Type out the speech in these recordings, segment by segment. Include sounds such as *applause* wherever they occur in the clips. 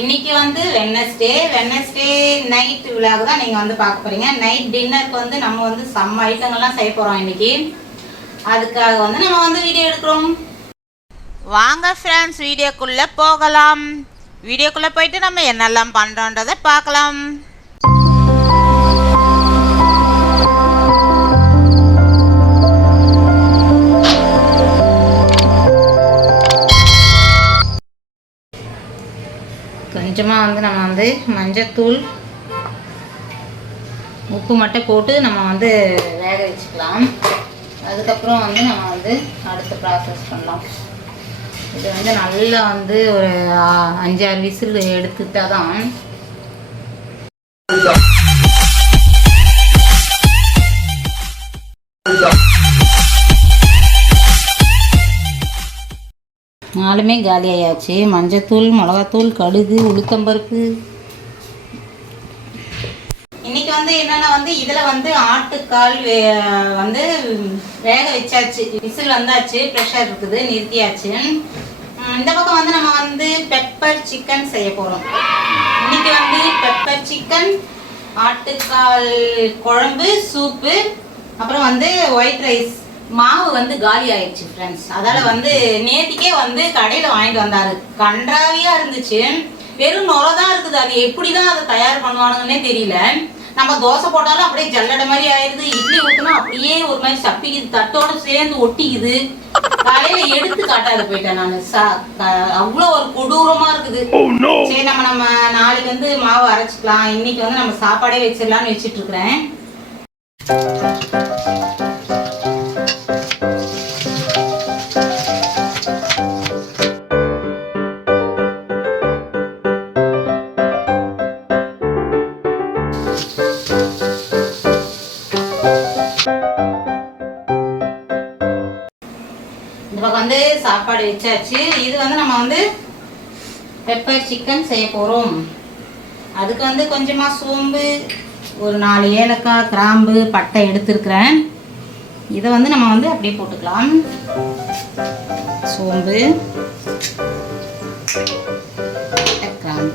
இன்னைக்கு வந்து Wednesday Wednesday night விழாக தான் நீங்கள் வந்து பார்க்க போறீங்க. நைட் டின்னருக்கு வந்து நம்ம வந்து செம்ம ஐட்டங்கள்லாம் செய்ய போகிறோம் இன்னைக்கு. அதுக்காக வந்து நம்ம வந்து வீடியோ எடுக்கிறோம். வாங்க ஃப்ரெண்ட்ஸ் வீடியோக்குள்ளே போகலாம். வீடியோக்குள்ளே போயிட்டு நம்ம என்னெல்லாம் பண்ணுறோன்றதை பார்க்கலாம். கொஞ்சமாக வந்து நம்ம வந்து மஞ்சத்தூள் உப்பு மட்டும் போட்டு நம்ம வந்து வேக வச்சுக்கலாம். அதுக்கப்புறம் வந்து நம்ம வந்து அடுத்த ப்ராசஸ் பண்ணலாம். இது வந்து நல்லா வந்து ஒரு அஞ்சாறு விசில் எடுத்துட்டா தான் நாலுமே காலி ஆயாச்சு மஞ்சத்தூள் மிளகாத்தூள் கடுகு உளுத்தம்பருப்பு. இன்னைக்கு வந்து என்னன்னா வந்து இதுல வந்து ஆட்டுக்கால் வே- வந்து வேக வச்சாச்சு. விசில் வந்தாச்சு ப்ரெஷர் இருக்குது நிறுத்தியாச்சு. இந்த பக்கம் வந்து நம்ம வந்து பெப்பர் சிக்கன் செய்ய போகிறோம் இன்னைக்கு வந்து பெப்பர் சிக்கன் ஆட்டுக்கால் குழம்பு சூப்பு அப்புறம் வந்து ஒயிட் ரைஸ் மாவு வந்து காலி ஆயிடுச்சு ஃப்ரெண்ட்ஸ் அதால வந்து நேத்திக்கே வந்து கடையில் வாங்கிட்டு வந்தாரு. கன்றாவியா இருந்துச்சு. வெறும் நுரை தான் இருக்குது. அது எப்படி தான் அதை தயார் பண்ணுவானுங்கன்னே தெரியல. நம்ம தோசை போட்டாலும் அப்படியே ஜல்லடை மாதிரி ஆயிடுது. இட்லி ஊத்துனா அப்படியே ஒரு மாதிரி சப்பிக்குது. தட்டோட சேர்ந்து ஒட்டிக்குது. காலையில எடுத்து காட்டாது போயிட்டேன் நான். அவ்வளோ ஒரு கொடூரமா இருக்குது. சரி நம்ம நம்ம நாளைக்கு வந்து மாவு அரைச்சிக்கலாம். இன்னைக்கு வந்து நம்ம சாப்பாடே வச்சிடலாம்னு வச்சிட்டு இருக்கிறேன். வச்சாச்சு இது வந்து நம்ம வந்து பெப்பர் சிக்கன் செய்ய போகிறோம் அதுக்கு வந்து கொஞ்சமாக சோம்பு ஒரு நாலு ஏலக்காய் கிராம்பு பட்டை எடுத்துருக்குறேன். இதை வந்து நம்ம வந்து அப்படியே போட்டுக்கலாம். சோம்பு கிராம்பு.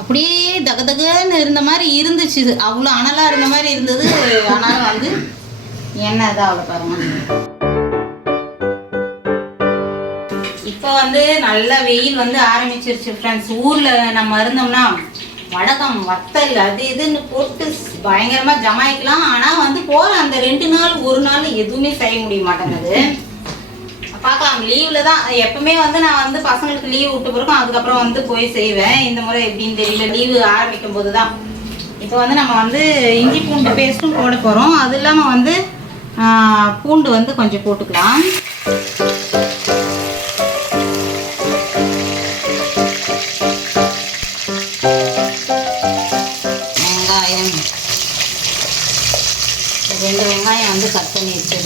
அப்படியே தகதகன்னு இருந்த மாதிரி இருந்துச்சு. இது அவ்வளோ அனலாக இருந்த மாதிரி இருந்தது. ஆனாலும் வந்து என்ன இதாக அவ்வளோ பாருங்க. வந்து நல்ல வெயில் வந்து ஆரம்பிச்சிருச்சு ஃப்ரெண்ட்ஸ் ஊரில் நம்ம இருந்தோம்னா வடகம் வத்தல் அது இதுன்னு போட்டு பயங்கரமாக ஜமாய்க்கலாம். ஆனால் வந்து போகிற அந்த ரெண்டு நாள் ஒரு நாள் எதுவுமே செய்ய முடிய மாட்டேங்குது. பார்க்கலாம். லீவில் தான் எப்பவுமே வந்து நான் வந்து பசங்களுக்கு லீவ் விட்டு பிறக்கும் அதுக்கப்புறம் வந்து போய் செய்வேன். இந்த முறை எப்படின்னு தெரியல. லீவு ஆரம்பிக்கும் போது தான் இப்போ வந்து நம்ம வந்து இஞ்சி பூண்டு பேஸ்ட்டும் போட போகிறோம் அது இல்லாமல் வந்து பூண்டு வந்து கொஞ்சம் போட்டுக்கலாம்.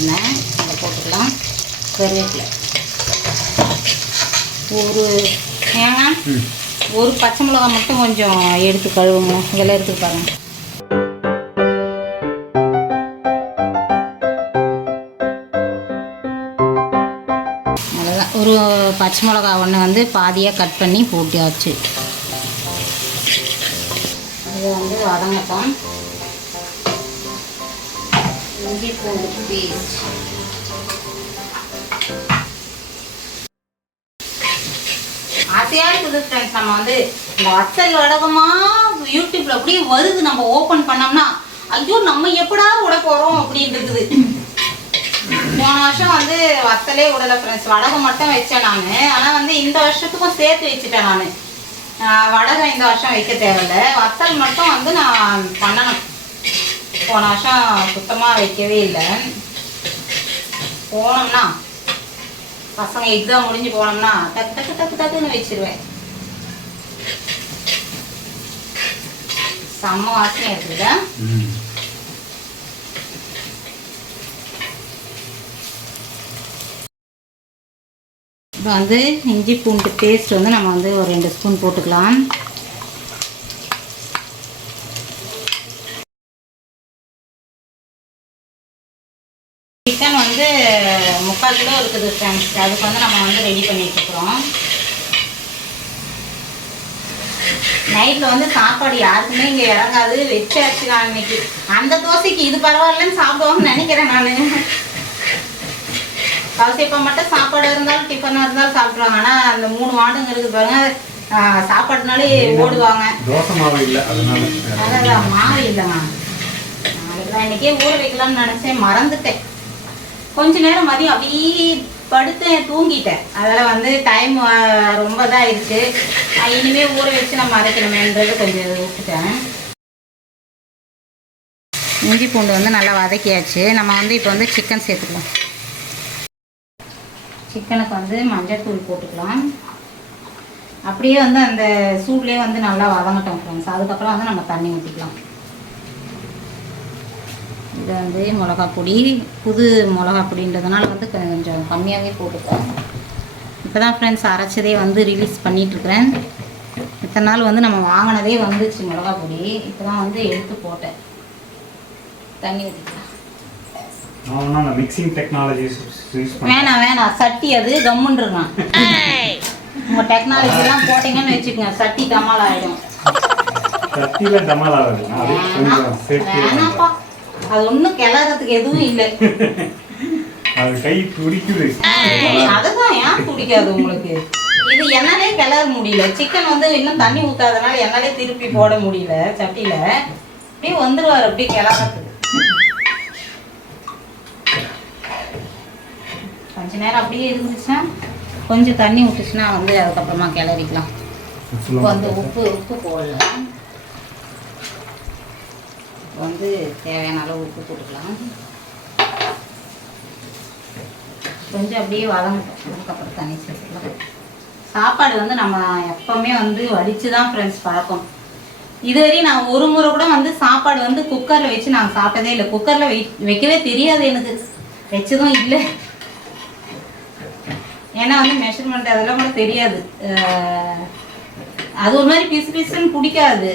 வச்சுருந்தேன். அதை போட்டுக்கலாம். கருவேப்பிலை. ஒரு ஏங்க ஒரு பச்சை மிளகாய் மட்டும் கொஞ்சம் எடுத்து கழுவுங்க. இதெல்லாம் எடுத்து பாருங்க. அவ்வளோதான் ஒரு பச்சை மிளகா ஒன்று வந்து பாதியாக கட் பண்ணி போட்டியாச்சு. இது வந்து வதங்கட்டும். இஞ்சி பூண்டு பேஸ்ட் ஆசையா இருக்குது ஃப்ரெண்ட்ஸ் நம்ம வந்து இந்த வத்தல் வடகமா யூடியூப்ல அப்படியே வருது. நம்ம ஓப்பன் பண்ணோம்னா ஐயோ நம்ம எப்படா விட போறோம் அப்படின்னு இருக்குது. போன வருஷம் வந்து வத்தலே விடல ஃப்ரெண்ட்ஸ் வடகம் மட்டும் வச்சேன் நான். ஆனால் வந்து இந்த வருஷத்துக்கும் சேர்த்து வச்சுட்டேன் நான். வடகம் இந்த வருஷம் வைக்க தேவையில்ல. வத்தல் மட்டும் வந்து நான் பண்ணணும். போன வருஷம் சுத்தமாக வைக்கவே இல்லை. போனோம்னா பசங்க எக்ஸாம் முடிஞ்சு போனோம்னா டக்கு டக்கு டக்கு டக்குன்னு வச்சிருவேன். செம்ம வாசனை இருக்குதா. இப்போ வந்து இஞ்சி பூண்டு பேஸ்ட் வந்து நம்ம வந்து ஒரு ரெண்டு ஸ்பூன் போட்டுக்கலாம் சிக்கன் வந்து முக்கால் முக்கால் கிலோ இருக்குது ஃப்ரெண்ட்ஸ் அதுக்கு வந்து நம்ம வந்து ரெடி பண்ணி வச்சுக்கிறோம். நைட்டில் வந்து சாப்பாடு யாருக்குமே இங்கே இறங்காது. வச்சாச்சு நான் இன்னைக்கு. அந்த தோசைக்கு இது பரவாயில்லன்னு சாப்பிடுவோம்னு நினைக்கிறேன் நான். கவசிப்பா மட்டும் சாப்பாடு இருந்தாலும் டிஃபனாக இருந்தாலும் சாப்பிட்ருவாங்க ஆனால் அந்த மூணு மாடுங்க இருக்குது பாருங்க. சாப்பாடுனாலே ஓடுவாங்க. தோசை மாவு இல்லை அதனால அதான் மாவு இல்லைங்க நாளைக்கு இன்னைக்கே ஊற வைக்கலாம்னு நினச்சேன். மறந்துட்டேன். கொஞ்ச நேரம் மதியம் அப்படியே படுத்தேன் தூங்கிட்டேன். அதெல்லாம் வந்து டைம் ரொம்ப தான் ஆயிடுச்சு இனிமேல் இனிமே ஊற வச்சு நம்ம அரைக்கணுமேன்றது கொஞ்சம் விட்டுட்டேன். இஞ்சி பூண்டு வந்து நல்லா வதக்கியாச்சு. நம்ம வந்து இப்போ வந்து சிக்கன் சேர்த்துக்கலாம். சிக்கனுக்கு வந்து மஞ்சள்தூள் போட்டுக்கலாம். அப்படியே வந்து அந்த சூட்லேயே வந்து நல்லா வதங்கட்டும் ஃப்ரெண்ட்ஸ் அதுக்கப்புறம் வந்து நம்ம தண்ணி ஊற்றிக்கலாம் இது வந்து மிளகா பொடி புது மிளகா பொடின்றதுனால வந்து கொஞ்சம் கம்மியாகவே போட்டுக்கிறேன் இப்போ தான் ஃப்ரெண்ட்ஸ் அரைச்சதே வந்து ரிலீஸ் பண்ணிகிட்ருக்கிறேன் இத்தனை நாள் வந்து நம்ம வாங்கினதே வந்துச்சு மிளகா பொடி. இப்போ தான் வந்து எடுத்து போட்டேன். தண்ணி ஊற்றிக்கலாம் மிக்சிங் டெக்னாலஜி வேணாம் வேணாம். சட்டி அது கம்முன்றுருக்கான் உங்கள் டெக்னாலஜிலாம் போட்டிங்கன்னு வச்சுக்கோங்க. சட்டி கமால் ஆகிடும் கத்தியில டமால் ஆகுது. அது ஒன்றும் கிளறதுக்கு எதுவும் இல்லை. அது கை துடிக்குது. அதுதான் ஏன் பிடிக்காது உங்களுக்கு? இது என்னாலே கிளற முடியல. சிக்கன் வந்து இன்னும் தண்ணி ஊத்தாதனால என்னாலே திருப்பி போட முடியல சட்டியில. அப்படியே வந்துருவாரு அப்படியே கிளறதுக்கு. கொஞ்ச நேரம் அப்படியே இருந்துச்சுன்னா கொஞ்சம் தண்ணி ஊற்றுச்சுன்னா வந்து அதுக்கப்புறமா கிளறிக்கலாம். இப்போ வந்து உப்பு உப்பு போடலாம் இப்போ வந்து தேவையான அளவு உப்பு போட்டுக்கலாம். கொஞ்சம் அப்படியே வதங்கட்டும். அதுக்கப்புறம் தண்ணி சேர்த்துக்கலாம். சாப்பாடு வந்து நம்ம எப்போவுமே வந்து வடித்து தான் ஃப்ரெண்ட்ஸ் பழக்கம் இதுவரையும் நான் ஒரு முறை கூட வந்து சாப்பாடு வந்து குக்கரில் வச்சு நான் சாப்பிட்டதே இல்லை. குக்கரில் வை வைக்கவே தெரியாது எனக்கு. வச்சதும் இல்லை. ஏன்னா வந்து மெஷர்மெண்ட் அதெல்லாம் கூட தெரியாது. அது ஒரு மாதிரி பிசு பிசுன்னு பிடிக்காது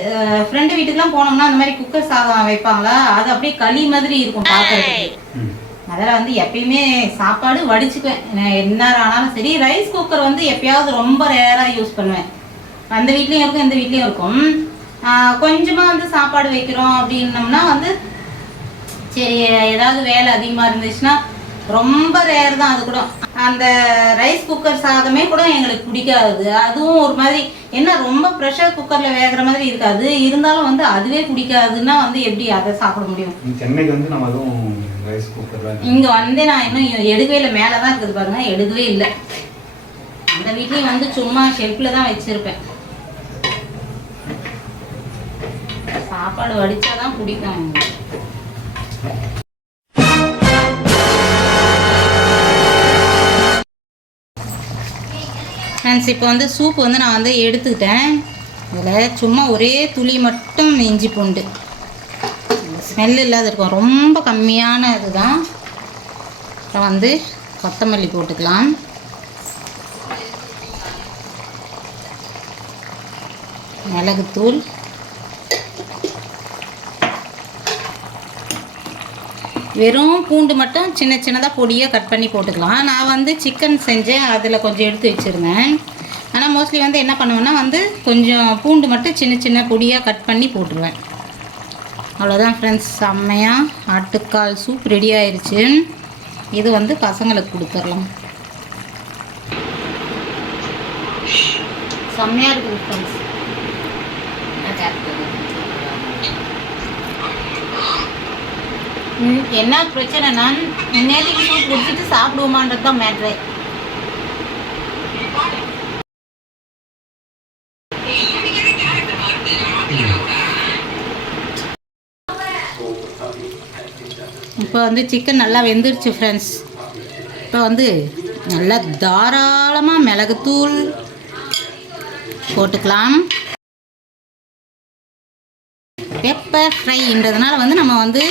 ஃப்ரெண்டு வீட்டுக்குலாம் போனோம்னா அந்த மாதிரி குக்கர் சாதம் வைப்பாங்களா? அது அப்படியே களி மாதிரி இருக்கும் பார்க்கறதுக்கு ம். அதில் வந்து எப்பயுமே சாப்பாடு வடிச்சுக்குவேன். என்ன ஆனாலும் சரி ரைஸ் குக்கர் வந்து எப்பயாவது ரொம்ப ரேராக யூஸ் பண்ணுவேன். அந்த வீட்லேயும் இருக்கும் இந்த வீட்லேயும் இருக்கும். கொஞ்சமாக வந்து சாப்பாடு வைக்கிறோம் அப்படின்னம்னா வந்து சரி ஏதாவது வேலை அதிகமாக இருந்துச்சுன்னா ரொம்ப ரேர் தான் அது கூட. அந்த ரைஸ் குக்கர் சாதமே கூட எங்களுக்கு பிடிக்காது. அதுவும் ஒரு மாதிரி என்ன ரொம்ப ப்ரெஷர் குக்கரில் வேகிற மாதிரி இருக்காது. இருந்தாலும் வந்து அதுவே பிடிக்காதுன்னா வந்து எப்படி அதை சாப்பிட முடியும்? சென்னைக்கு வந்து நம்ம அதுவும் ரைஸ் குக்கர்ல இங்க வந்து நான் இன்னும் எடுக்கவே இல்லை. மேலே தான் இருக்குது பாருங்க. எடுக்கவே இல்லை. அந்த வீட்லயும் வந்து சும்மா ஷெல்ஃபில் தான் வச்சிருப்பேன். சாப்பாடு வடிச்சாதான் பிடிக்கும். ஃப்ரெண்ட்ஸ் இப்போ வந்து சூப் வந்து நான் வந்து எடுத்துக்கிட்டேன். இதில் சும்மா ஒரே துளி மட்டும் இஞ்சி பூண்டு. ஸ்மெல் இல்லாத இருக்கும். ரொம்ப கம்மியான இதுதான். அப்புறம் வந்து கொத்தமல்லி போட்டுக்கலாம். மிளகுத்தூள். வெறும் பூண்டு மட்டும் சின்ன சின்னதாக பொடியாக கட் பண்ணி போட்டுக்கலாம். நான் வந்து சிக்கன் செஞ்சேன். அதில் கொஞ்சம் எடுத்து வச்சுருந்தேன். ஆனால் மோஸ்ட்லி வந்து என்ன பண்ணுவேன்னா வந்து கொஞ்சம் பூண்டு மட்டும் சின்ன சின்ன பொடியாக கட் பண்ணி போட்டுருவேன். அவ்வளோதான் ஃப்ரெண்ட்ஸ் செம்மையாக ஆட்டுக்கால் சூப் ரெடி ஆயிடுச்சு இது வந்து பசங்களுக்கு கொடுத்துடலாம். செம்மையாக இருக்குது ஃப்ரெண்ட்ஸ் என்ன பிரச்சனைனா நேற்றுக்கு சூப் குடிச்சிட்டு சாப்பிடுவோமான்றது தான் மேட்ரு இப்போ வந்து சிக்கன் நல்லா வெந்துருச்சு ஃப்ரெண்ட்ஸ் இப்போ வந்து நல்லா தாராளமாக மிளகுத்தூள் போட்டுக்கலாம். பெப்பர் ஃப்ரைன்றதுனால வந்து நம்ம வந்து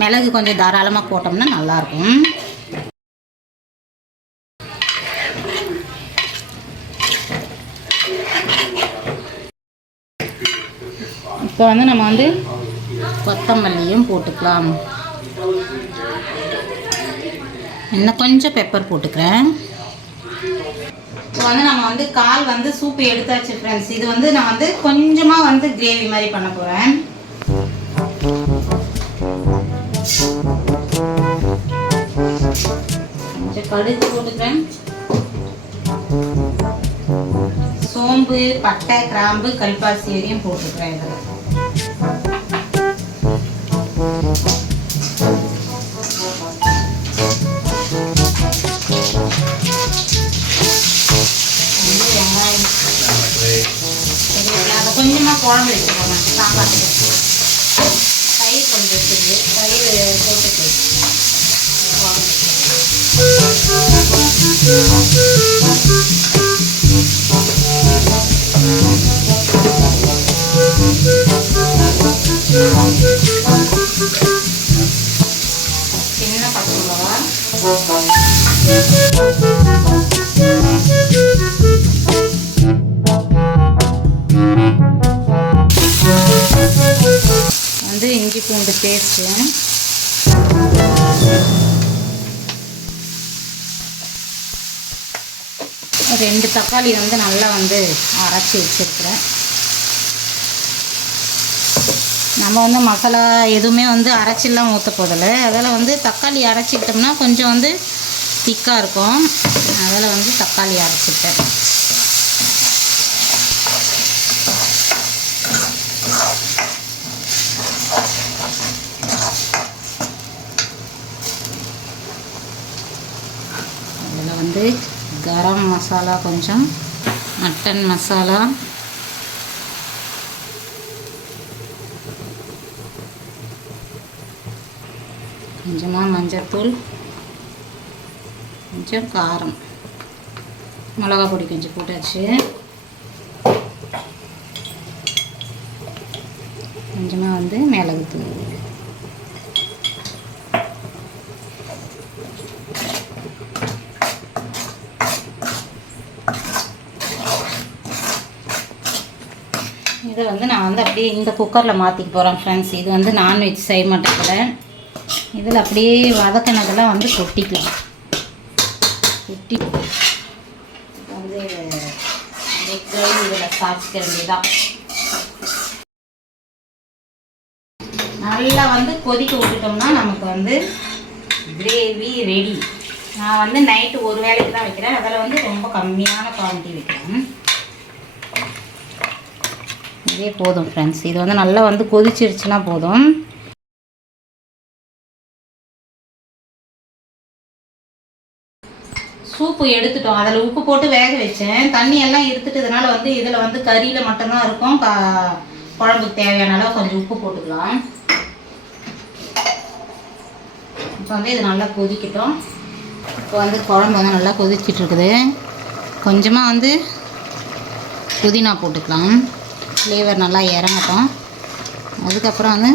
மிளகு கொஞ்சம் தாராளமாக போட்டோம்னா நல்லாயிருக்கும். இப்போ வந்து நம்ம வந்து கொத்தமல்லியும் போட்டுக்கலாம். இன்னும் கொஞ்சம் பெப்பர் போட்டுக்கிறேன். இப்போ வந்து நம்ம வந்து கால் வந்து சூப்பு எடுத்தாச்சு ஃப்ரெண்ட்ஸ் இது வந்து நான் வந்து கொஞ்சமாக வந்து கிரேவி மாதிரி பண்ண போகிறேன் கடுகு போட்டுக்கிறேன். சோம்பு பட்டை கிராம்பு கல்பாசி வரையும் போட்டுக்கிறேன் இதில் கொஞ்சமாக குழம்பு வச்சுக்கோங்க. சாம்பாருக்கு தயிர் கொஞ்சம் வச்சுருக்கு தயிர் போட்டுட்டு சின்ன பச்சை மிளகா வந்து இஞ்சி பூண்டு பேஸ்ட்டு. ரெண்டு தக்காளி வந்து நல்லா வந்து அரைச்சி வச்சிருக்கிறேன். நம்ம வந்து மசாலா எதுவுமே வந்து அரைச்சிலாம் ஊற்ற போதில்லை அதில் வந்து தக்காளி அரைச்சிட்டோம்னா கொஞ்சம் வந்து திக்காக இருக்கும். அதில் வந்து தக்காளி அரைச்சிட்டேன் அதில் வந்து கரம் மசாலா கொஞ்சம் மட்டன் மசாலா. கொஞ்சமாக மஞ்சத்தூள் கொஞ்சம் காரம். மிளகா பொடி கொஞ்சம் போட்டாச்சு. கொஞ்சமாக வந்து மிளகுத்தூள். இதை வந்து நான் வந்து அப்படியே இந்த குக்கரில் மாற்றிக்க போகிறேன் ஃப்ரெண்ட்ஸ் இது வந்து நான்வெஜ் செய்ய மாட்டேங்கிறேன் இதில் அப்படியே வதக்கினதெல்லாம் வந்து கொட்டிக்கலாம். கொட்டி வந்து அப்படியே இதில் சாய்ச்சிக்க வேண்டியதான் நல்லா வந்து கொதிக்க விட்டுட்டோம்னா நமக்கு வந்து கிரேவி ரெடி நான் வந்து நைட்டு ஒரு வேளைக்கு தான் வைக்கிறேன். அதில் வந்து ரொம்ப கம்மியான குவான்டிட்டி வைக்கிறேன். இதே போதும் ஃப்ரெண்ட்ஸ் இது வந்து நல்லா வந்து கொதிச்சிருச்சுன்னா போதும். சூப்பு எடுத்துட்டோம். அதில் உப்பு போட்டு வேக வச்சேன். தண்ணி எல்லாம் எடுத்துட்டதுனால வந்து இதில் வந்து கறியில் மட்டும்தான் இருக்கும். கா குழம்புக்கு தேவையான அளவு கொஞ்சம் உப்பு போட்டுக்கலாம். இப்போ வந்து இது நல்லா கொதிக்கட்டும். இப்போ வந்து குழம்பு வந்து நல்லா கொதிச்சிட்ருக்குது. கொஞ்சமாக வந்து புதினா போட்டுக்கலாம். ஃப்ளேவர் நல்லா இறங்கட்டும். அதுக்கப்புறம் வந்து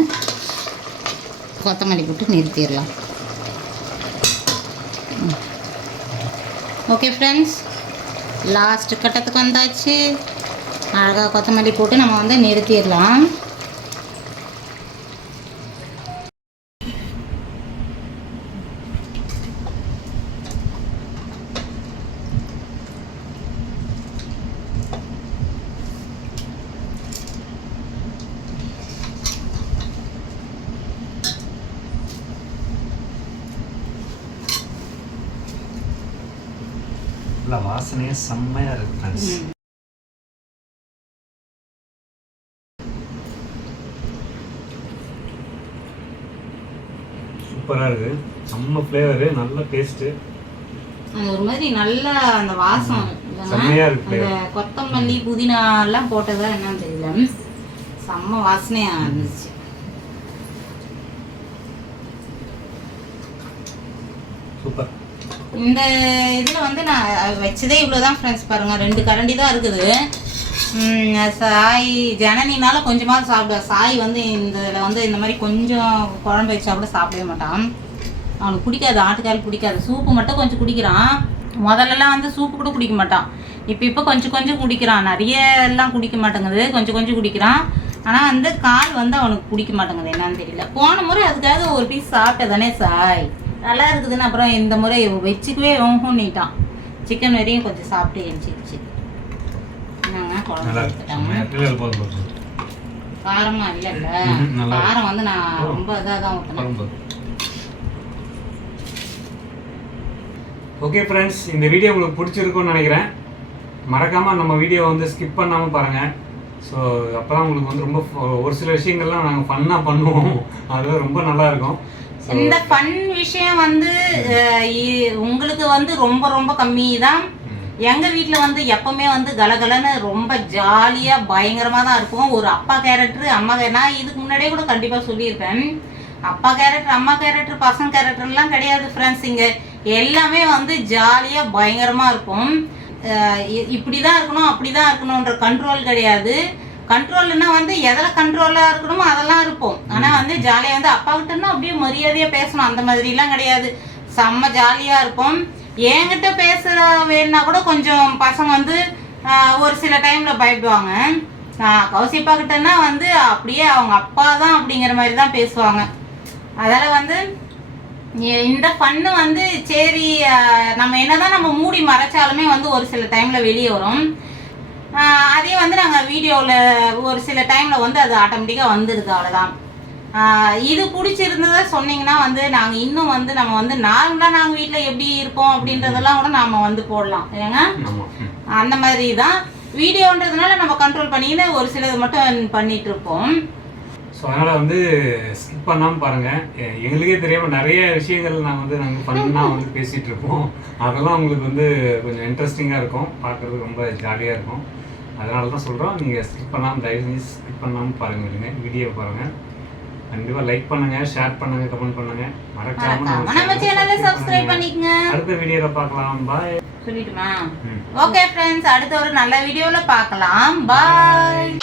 கொத்தமல்லி போட்டு நிறுத்திடலாம். ஓகே ஃப்ரெண்ட்ஸ் லாஸ்ட் கட்டத்துக்கு வந்தாச்சு. அழகாக கொத்தமல்லி போட்டு நம்ம வந்து நிறுத்திடலாம். இல்லை வாசனையே செம்மையாக இருக்கு ஃப்ரெண்ட்ஸ் சூப்பராக இருக்கு. செம்ம ஃப்ளேவரு நல்ல டேஸ்ட்டு ஒரு மாதிரி நல்லா அந்த வாசம் இல்லைன்னா, செம்மையா இருக்கு அந்த கொத்தமல்லி புதினா எல்லாம் போட்டதா என்னன்னு தெரியல. செம்ம வாசனையா இருந்துச்சு. சூப்பர். இந்த இதில் வந்து நான் வச்சதே இவ்வளோதான் ஃப்ரெண்ட்ஸ் பாருங்கள் ரெண்டு கரண்டி தான் இருக்குது. சாய் ஜனனினால கொஞ்சமாக சாப்பிடுவா சாய் வந்து இந்த இதில் வந்து இந்த மாதிரி கொஞ்சம் குழம்பு வச்சா கூட சாப்பிடவே மாட்டான். அவனுக்கு பிடிக்காது ஆட்டுக்கால் பிடிக்காது. சூப்பு மட்டும் கொஞ்சம் குடிக்கிறான். முதல்லலாம் வந்து சூப்பு கூட குடிக்க மாட்டான். இப்போ இப்போ கொஞ்சம் கொஞ்சம் குடிக்கிறான். நிறைய எல்லாம் குடிக்க மாட்டேங்குது. கொஞ்சம் கொஞ்சம் குடிக்கிறான். ஆனால் வந்து கால் வந்து அவனுக்கு பிடிக்க மாட்டேங்குது. என்னன்னு தெரியல. போன முறை அதுக்காக ஒரு பீஸ் சாப்பிட்டதானே சாய்? நல்லா இருக்குதுன்னு அப்புறம் இந்த முறை வச்சுக்கவே ஊனிட்டான் சிக்கன் வரையும் கொஞ்சம் சாப்பிட்டு எரிச்சிருச்சு என்னங்க குழம்பு போதும். காரமா இல்லைல்ல வந்து நான் ரொம்ப இதாக தான் ஊற்றினேன். ஓகே ஃப்ரெண்ட்ஸ் இந்த வீடியோ உங்களுக்கு பிடிச்சிருக்கும்னு நினைக்கிறேன். மறக்காம நம்ம வீடியோ வந்து ஸ்கிப் பண்ணாம பாருங்க. ஸோ அப்பதான் உங்களுக்கு வந்து ரொம்ப ஒரு சில விஷயங்கள்லாம் நாங்கள் ஃபன்னாக பண்ணுவோம். *laughs* அது ரொம்ப நல்லா இருக்கும். So, இந்த ஃபன் விஷயம் வந்து உங்களுக்கு வந்து ரொம்ப ரொம்ப கம்மி தான் எங்க வீட்ல வந்து எப்பவுமே வந்து கலகலன்னு ரொம்ப ஜாலியா பயங்கரமா தான் இருக்கும். ஒரு அப்பா கேரக்டர் அம்மா நான் இதுக்கு முன்னாடியே கூட கண்டிப்பா சொல்லியிருப்பேன். அப்பா கேரக்டர் அம்மா கேரக்டர் பசங்க கேரக்டர்லாம் கிடையாது ஃப்ரெண்ட்ஸ் இங்க எல்லாமே வந்து ஜாலியா பயங்கரமா இருக்கும். இப்படிதான் இருக்கணும் அப்படிதான் இருக்கணும்ன்ற கண்ட்ரோல் கிடையாது. கண்ட்ரோல்னா வந்து எதில் கண்ட்ரோலா இருக்கணுமோ அதெல்லாம் இருப்போம். ஆனா வந்து ஜாலியா வந்து அப்பா அப்படியே மரியாதையா பேசணும். அந்த மாதிரிலாம் கிடையாது. செம்ம ஜாலியா இருப்போம். என்கிட்ட பேசுற வேணும்னா கூட கொஞ்சம் பசங்க வந்து ஒரு சில டைம்ல பயப்படுவாங்க. கௌசிப்பா கிட்டன்னா வந்து அப்படியே அவங்க அப்பா தான் அப்படிங்கிற மாதிரி தான் பேசுவாங்க. அதால வந்து இந்த ஃபன்னு வந்து சரி நம்ம என்னதான் நம்ம மூடி மறைச்சாலுமே வந்து ஒரு சில டைம்ல வெளியே வரும். அதே வந்து நாங்கள் வீடியோவில் ஒரு சில டைமில் வந்து அது ஆட்டோமேட்டிக்காக வந்துடுது அவ்வளோதான் இது பிடிச்சிருந்ததை சொன்னீங்கன்னா வந்து நாங்கள் இன்னும் வந்து நம்ம வந்து நார்மலாக நாங்கள் வீட்டில் எப்படி இருப்போம் அப்படின்றதெல்லாம் கூட நாம் வந்து போடலாம். ஏங்க. அந்த மாதிரி தான் வீடியோன்றதுனால நம்ம கண்ட்ரோல் பண்ணின்னு ஒரு சிலது மட்டும் பண்ணிட்டு இருப்போம் ஸோ அதனால் வந்து ஸ்கிப் பண்ணாமல் பாருங்கள் எங்களுக்கே தெரியாமல் நிறைய விஷயங்கள் நாங்கள் வந்து நாங்கள் ஃபன்னாக வந்து பேசிகிட்டு இருப்போம் அதெல்லாம் உங்களுக்கு வந்து கொஞ்சம் இன்ட்ரெஸ்டிங்காக இருக்கும். பார்க்குறதுக்கு ரொம்ப ஜாலியாக இருக்கும். அதனால தான் சொல்கிறோம் நீங்கள் ஸ்கிப் பண்ணாமல் தயவு செஞ்சு ஸ்கிப் பண்ணாமல் பாருங்க வீடியோ பாருங்கள் கண்டிப்பாக லைக் பண்ணுங்கள் ஷேர் பண்ணுங்கள் கமெண்ட் பண்ணுங்கள் மறக்காம நம்ம சேனலை சப்ஸ்கிரைப் பண்ணிக்கங்க. அடுத்த வீடியோவில் பார்க்கலாம். பாய் சொல்லிட்டுமா? ஓகே ஃப்ரெண்ட்ஸ் அடுத்த ஒரு நல்ல வீடியோவில் பார்க்கலாம். பாய்